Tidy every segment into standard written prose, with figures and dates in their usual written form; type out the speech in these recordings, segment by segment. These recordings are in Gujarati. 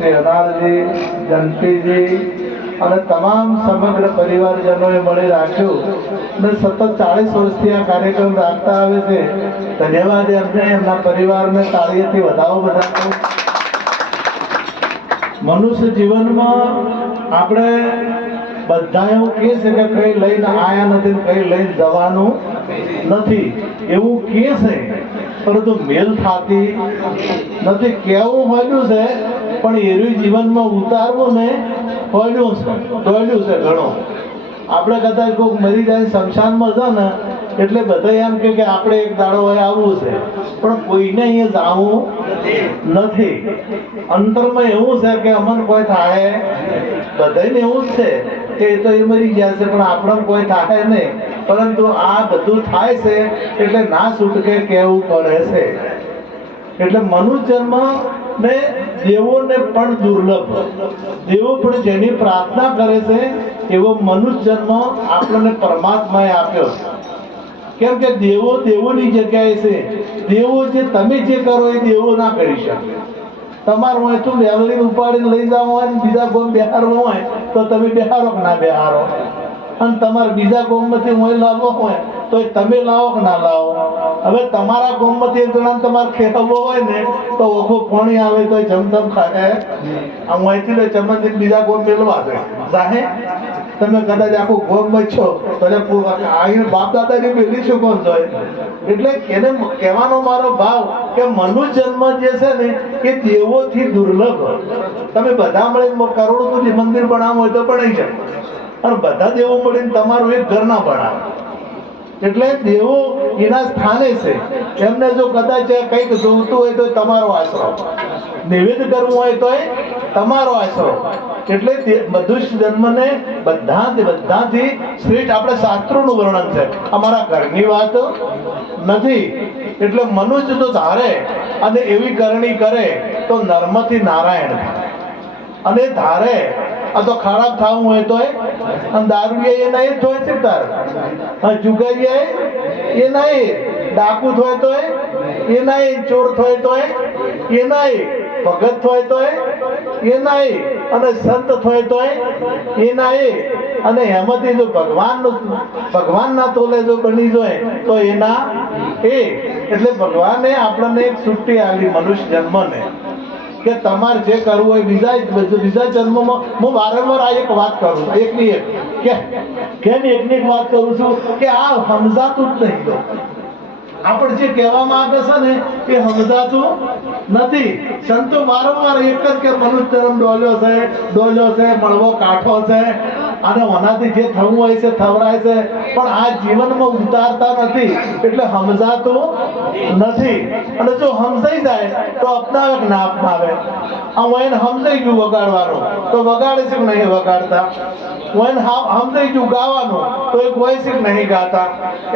અનારજી, જંતીજી અને તમામ સમગ્ર પરિવારજનોએ મળી રાખ્યું અને સતત 40 વર્ષથી આ કાર્યક્રમ રાખતા આવે છે. ધન્યવાદ એમને, એમના પરિવારને તાળીઓથી વધાવો બધા. મનુષ્ય જીવનમાં આપણે બધા એવું કહે છે કે કઈ લઈને આયા નથી, કઈ લઈને જવાનું નથી, એવું કહે છે, પરંતુ મેલ થતી નથી. કેવું મળ્યું છે પણ એનું જીવનમાં ઉતારવું ને પડ્યું છે ઘણો. આપણે કદાચ કોઈક મરી જાય શમશાનમાં છે ને એટલે બધા એમ કે આપણે એક દાડો હોય આવવું છે, પણ કોઈને અહીંયા જવું નથી. અંતરમાં એવું છે કે અમને કોઈ થાય, બધાને એવું જ છે કે એ તો એ મરી ગયા છે પણ આપણે કોઈ થાય નહીં. પરંતુ આ બધું થાય છે એટલે ના છૂટકે કહેવું પડે છે. એટલે મનુષ્ય જન્મ ને દેવોને પણ દુર્લભ, દેવો પણ જેની પ્રાર્થના કરે છે એવો મનુષ્ય જન્મ આપણને પરમાત્માએ આપ્યો. કેમ કે દેવો દેવોની જગ્યાએ છે. દેવો જે તમે જે કરો એ દેવો ના કરી શકે. તમારું હોય તો વેવલી ઉપાડીને લઈ જવા હોય, બીજા ગોમ બેહારવો હોય તો તમે બેહારો કે ના બેહારો, અને તમારે બીજા ગોમમાંથી હોય લાવવો હોય તો તમે લાવો કે ના લાવો. હવે તમારા ગોમમાંથી એક જણા તમારે ખેતવો હોય ને તો ઓખો પાણી આવે તો જમજમ ખાય. આમ અહીંથી ચમચી બીજા ગોમ મેળવા દે જાહે. તમે કદાચ આખું ગોમ છો તો આવીને બાપ દાદાની મેળવી શકો જોઈએ. એટલે એને કહેવાનો મારો ભાવ કે મનુષ્ય જન્મ જે છે ને એ દેવોથી દુર્લભ. તમે બધા મળીને કરોડોનું મંદિર બનાવવું હોય તો બનાવી શકે, અને બધા દેવો મળીને તમારું એક ઘર ના બનાવે. એટલે દેવો એના સ્થાને છે. એમને જો કદાચ કંઈક જોવતું હોય તો તમારો આશરો, નિવેદ કરવું હોય તો તમારો આશરો. એટલે બધું જ જન્મને બધાથી શ્રેષ્ઠ આપણે શાસ્ત્રોનું વર્ણન છે, અમારા ઘરની વાત નથી. એટલે મનુષ્ય તો ધારે અને એવી કરણી કરે તો નર્મથી નારાયણ થાય. અને ધારે આ તો ખરાબ થવું હોય તો દારૂડિયા એ નહીં થોય છે, તારે જુગારિયા એ નહીં, ડાકુ થોય તો એ નહીં, ચોર થોય તો એ નહીં, ભગત થોય તો એ નહીં, અને સંત થોય તો એ નહીં. અને એમાંથી જો ભગવાનના તોલે જો બની જાય તો એના એ. એટલે ભગવાને આપણને એક છુટ્ટી આપી મનુષ્ય જન્મને કે તમારે જે કરવું હોય બીજા જન્મમાં. હું વારંવાર આ એક વાત કરું છું, એકની એક વાત કરું છું કે આ સમજાતું જ નહીં. આપણે જે કહેવા માંગે છે ને એ સમજાતું નથી. સંતો વારંવાર એક જ કે મનુષ્ય જન્મ ડોલ્યો છે, મળવો કાઠો છે, અને ઓનાથી જે થવું હોય છે થવરાય છે, પણ આ જીવનમાં ઉતારતા નથી એટલે સમજાતું નથી. અને જો સમજાઈ જાય તો અપનાવે કે ના અપનાવે. હું એને સમજાઈ ગયું વગાડવાનું તો વગાડે છે કે નહીં વગાડતા, હું એને સમજાઈ ગયું ગાવાનું તો એ કોઈ છે કે નહીં ગાતા.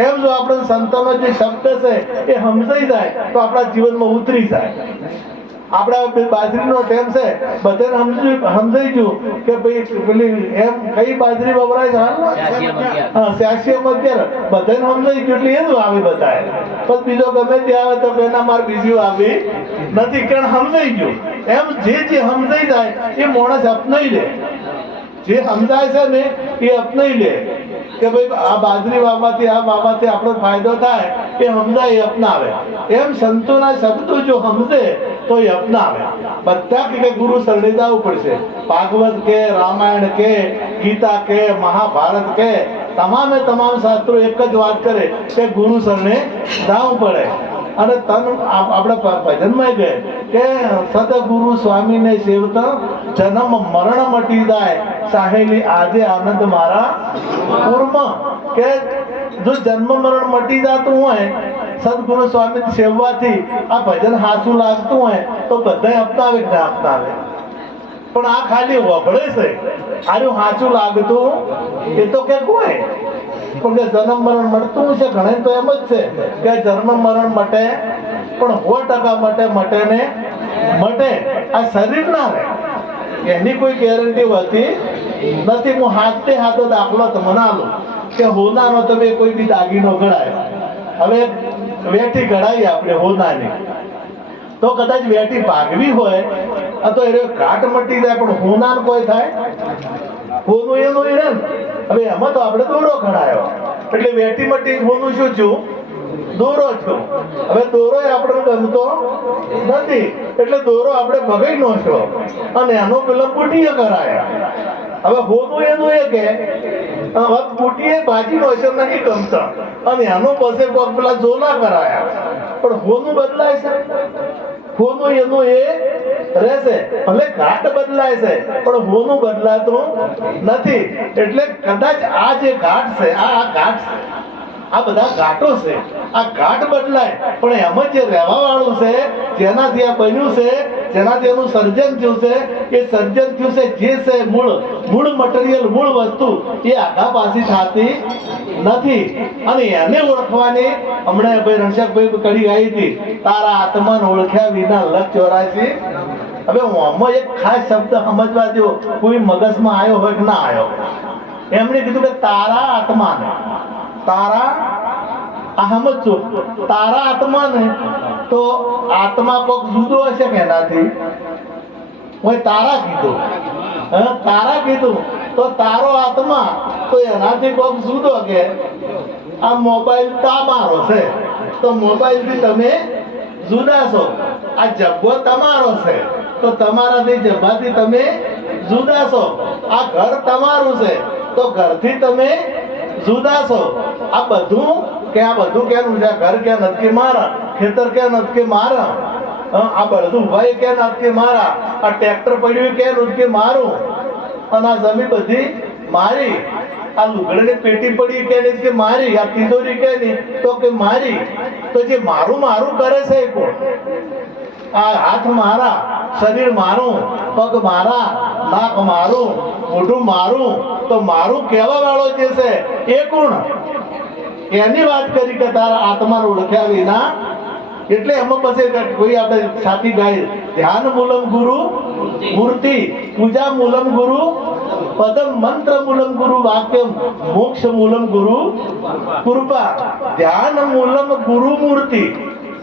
એમ જો આપણે સંતોનો જે શબ્દ છે એ સમજાઈ જાય તો આપણા જીવનમાં ઉતરી જાય. આપણા બાજરીનો ટેમ છે, બધાને સમજાઈ ગયું કે ભાઈ પેલી એમ કઈ બાજરી વપરાય છે, 86 બધાને સમજાઈ ગયું એટલે એ જ આવે બધા. પણ બીજો ગમે તે આવે તો એના મારે બીજું આવી નથી, કારણ સમજાઈ ગયું. એમ જે સમજાઈ જાય એ માણસ અપનાઈ લે. જે સમજાય છે ને એ અપનાઈ લે કે ભાઈ આ બાજરી વાવવાથી આ વાવવાથી આપણો ફાયદો થાય, એ સમજાય એ અપનાવે. એમ સંતોના શબ્દો જો સમજે તો એ અપનાવે. બધા કે ગુરુ શરણે જવું પડશે. ભાગવત કે, રામાયણ કે, ગીતા કે, મહાભારત કે, તમામ શાસ્ત્રો એક જ વાત કરે કે ગુરુ શરણે જવું પડે. અને આપણા ભજનમાં કહે કે સદગુરુ સ્વામીને સેવતા જન્મ મરણ મટી જાય, સાહેલી આજે આનંદ મારા પૂરમાં. કે જો જન્મ મરણ મટી જતું હોય સદગુરુ સ્વામી સેવવાથી, આ ભજન સાચું લાગતું હોય તો બધા અપનાવે કે ના અપનાવે. પણ આ ખાલી વગડે છે, આનું સાચું લાગતું એ તો કે કોઈ પણ કે જન્મ મરણ મળતું છે. ઘણા તો એમ જ છે કે જન્મ મરણ મટે પણ 100% મટે. આ શરીર ના રહે એની કોઈ ગેરંટી હોતી નથી. હું હાથો દાખલો તમને આલું કે હોનાનો તમે કોઈ બી દાગીનો ઘડાય. હવે વેઠી ઘડાવી આપણે હોનાની, તો કદાચ વેઠી ભાગવી હોય આ તો એ ઘાટ મટી જાય પણ હોનાર કોઈ થાય? હોનું એનું એ રહે ને. હવે એમાં તો આપણે દોરો ખડાયો એટલે વેટી મટી હોનું શું છું? દોરો છું. હવે દોરો આપણે ગમતો નથી એટલે દોરો આપણે ભગાઈ નો છો અને એનો પેલો બુટીએ કરાય. હવે હોનું એનું એ કે બુટીએ ભાજી નો છે નહીં ગમતા અને એનો પાસે પેલા ઝોલા કરાયા. પણ હોનું બદલાય છે, હોનું એનું એ રહેશે. ભલે ઘાટ બદલાય છે પણ હોનું બદલાતું નથી. એટલે કદાચ આ જે ઘાટ છે આ ઘાટ છે, આ બધા ઘાટો છે. આ ઘાટ બદલાય પણ એમાં જે રહેવા વાળું છે, જેનાથી આ બન્યું છે, જેનાથી એનું સર્જન થયું છે, એ સર્જન થયું છે જે છે મૂળ મટીરિયલ, મૂળ વસ્તુ એ આગા પાછી થતી નથી. અને એને ઓળખવાની હમણાં ભાઈ રણછાડભાઈ કડી આવી હતી, તારા આત્માને ઓળખ્યા વિના લખ 84. હવે આમાં એક ખાસ શબ્દ સમજવા જેવો, કોઈ મગજમાં આવ્યો હોય કે ના આવ્યો. એમણે કીધું કે તારા આત્માને, તારા આ સમજો, તારા આત્માને તો આત્મા કોક જુદો હશે કે એનાથી? તારા કીધું, તારા કીધું તો તારો આત્મા તો એનાથી કોક જુદો કે આ મોબાઈલ તમારો છે તો મોબાઈલ થી તમે જુદા છો. આ જબ્બો તમારો છે તો તમારાથી જબ્બાથી તમે જુદા છો. આ ઘર તમારું છે તો ઘરથી તમે જુદા છો. આ બધું કેનું છે? ઘર ક્યાં નથી મારા, ખેતર ક્યાં નથી મારા, આ બધું ભાઈ ક્યાં નથી મારા, આ ટ્રેક્ટર પડ્યું ક્યાં નથી મારું, અને આ જમીન બધી મારી, આ લુગડાની પેટી પડી કે નહીં કે મારી, આ તિજોરી કે નહીં તો કે મારી. તો જે મારું મારું કરે છે એ કોણ? આ હાથ મારા, શરીર મારું, પગ મારા, નાક મારું, મોઢું મારું, તો મારું કહેવા વાળો જે છે એ કોણ? એની વાત કરી કે તારા આત્માને ઓળખ્યા વિના. એટલે એમાં પછી કોઈ આપણે સાથી ગાય, ધ્યાન મૂલમ ગુરુ મૂર્તિ, પૂજા મૂલમ ગુરુ પદમ, મંત્ર મૂલમ ગુરુ વાક્યમ, મોક્ષ મૂલમ ગુરુ કૃપા. ધ્યાન મૂલમ ગુરુ મૂર્તિ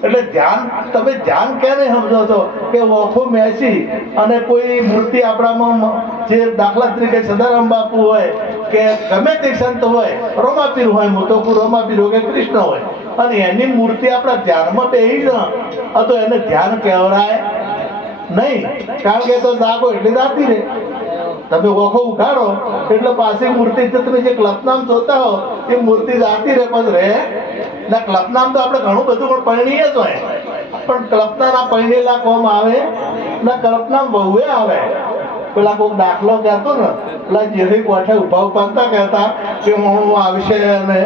એટલે ધ્યાન. તમે ધ્યાન ક્યારે સમજો છો? કે ઓખો મેસી અને કોઈ મૂર્તિ આપણામાં, જે દાખલા તરીકે સદારામ બાપુ હોય કે ગમે તે સંત હોય, રોમાપીર હોય, મોટોકુ રોમાપીર હોય કે કૃષ્ણ હોય, અને એની મૂર્તિ આપણા ધ્યાનમાં બેસી જ તો એને ધ્યાન કહેવાય નહીં. કારણ કે તો દાગો એટલે દાતી રહે. તમે ઓખો ઉઘાડો એટલે પાછી મૂર્તિ, તમે જે કલ્પનામ જોતા હો એ મૂર્તિ જાતી રહે પણ રહે ના. કલ્પનામ તો આપણે ઘણું બધું પણ પરિણીએ જ હોય, પણ કલ્પના પરિણેલા કોમ આવે ના, કલ્પના બહુ આવે. પેલા કોઈક દાખલો કહેતો ને, પેલા જે કોઠે ઉભા કહેતા કે હું આવશે અને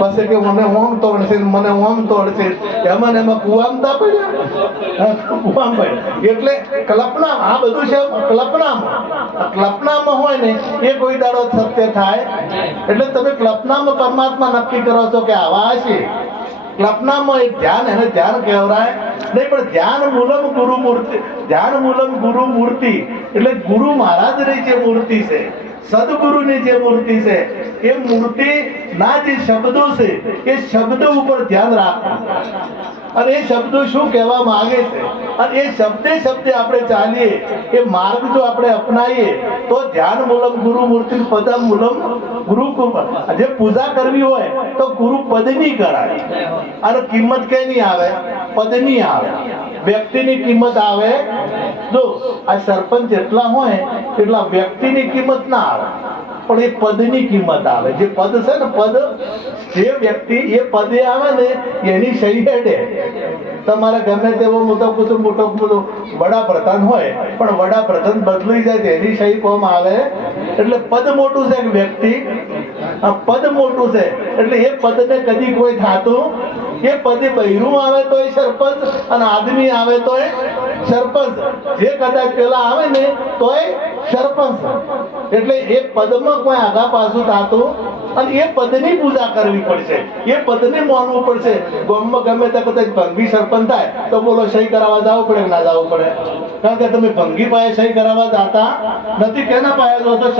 પછી કે મને ઓમ તોડશે, મને ઓમ તોડશે, એમાં કુવામતા પડ્યા, કુવામ પડ્યા. એટલે કલ્પના, આ બધું છે કલ્પનામાં હોય ને એ કોઈ દાડો સત્ય થાય. એટલે તમે કલ્પનામાં પરમાત્મા નક્કી કરો છો કે આવા હશે. કલ્પનામાં એક ધ્યાન, એને ધ્યાન કહેવાય નહીં. પણ ધ્યાન મૂલમ ગુરુ મૂર્તિ, ધ્યાન મૂલમ ગુરુ મૂર્તિ એટલે ગુરુ મહારાજની જે મૂર્તિ છે, સદગુરુની જે મૂર્તિ છે, એ મૂર્તિ ના જે શબ્દો છે એ શબ્દો ઉપર ધ્યાન રાખવું. અને એ શબ્દો શું કહેવા માંગે છે અને એ શબ્દે આપણે ચાલીએ, એ માર્ગ જો આપણે અપનાવીએ તો ધ્યાન મૂલમ ગુરુ મૂર્તિ, પદમ મૂલમ ગુરુ કૃપા. જે પૂજા કરવી હોય તો ગુરુ પદની કરાય. અને કિંમત કેની આવે? પદની આવે. વ્યક્તિની કિંમત આવે. જો આ સરપંચ જેટલા હોય એટલા વ્યક્તિની કિંમત ના આવે, પણ એ પદની કિંમત આવે. જે પદ છે ને, પદ, જે વ્યક્તિ એ પદે આવે ને એની સહી હેડે. તમારે ગમે તેવો મોટો વડાપ્રધાન હોય પણ વડાપ્રધાન બદલાઈ જાય એની સહી કોમ આવે. એટલે પદ મોટું છે કે વ્યક્તિ? પદ મોટું છે એટલે એ પદને કદી કોઈ થાતું. એ પદે બૈરું આવે તો એ સરપંચ અને આદમી આવે તો એ સરપંચ. જે કદાચ પેલા આવે ને તો એ સરપંચ. એટલે એ પદમાં કોઈ આગા પાછું થાતું અને એ પદની પૂજા કરવી પડશે, એ પદને માનવું પડશે. ગામમાં ગમે તે કદાચ ભંગી સરપંચ થાય તો બોલો સહી કરાવવા જવું પડે કે ના જવું પડે? કારણ કે તમે ભંગી પાસે સહી કરાવવા જતા નથી. કેના પાસે જો તો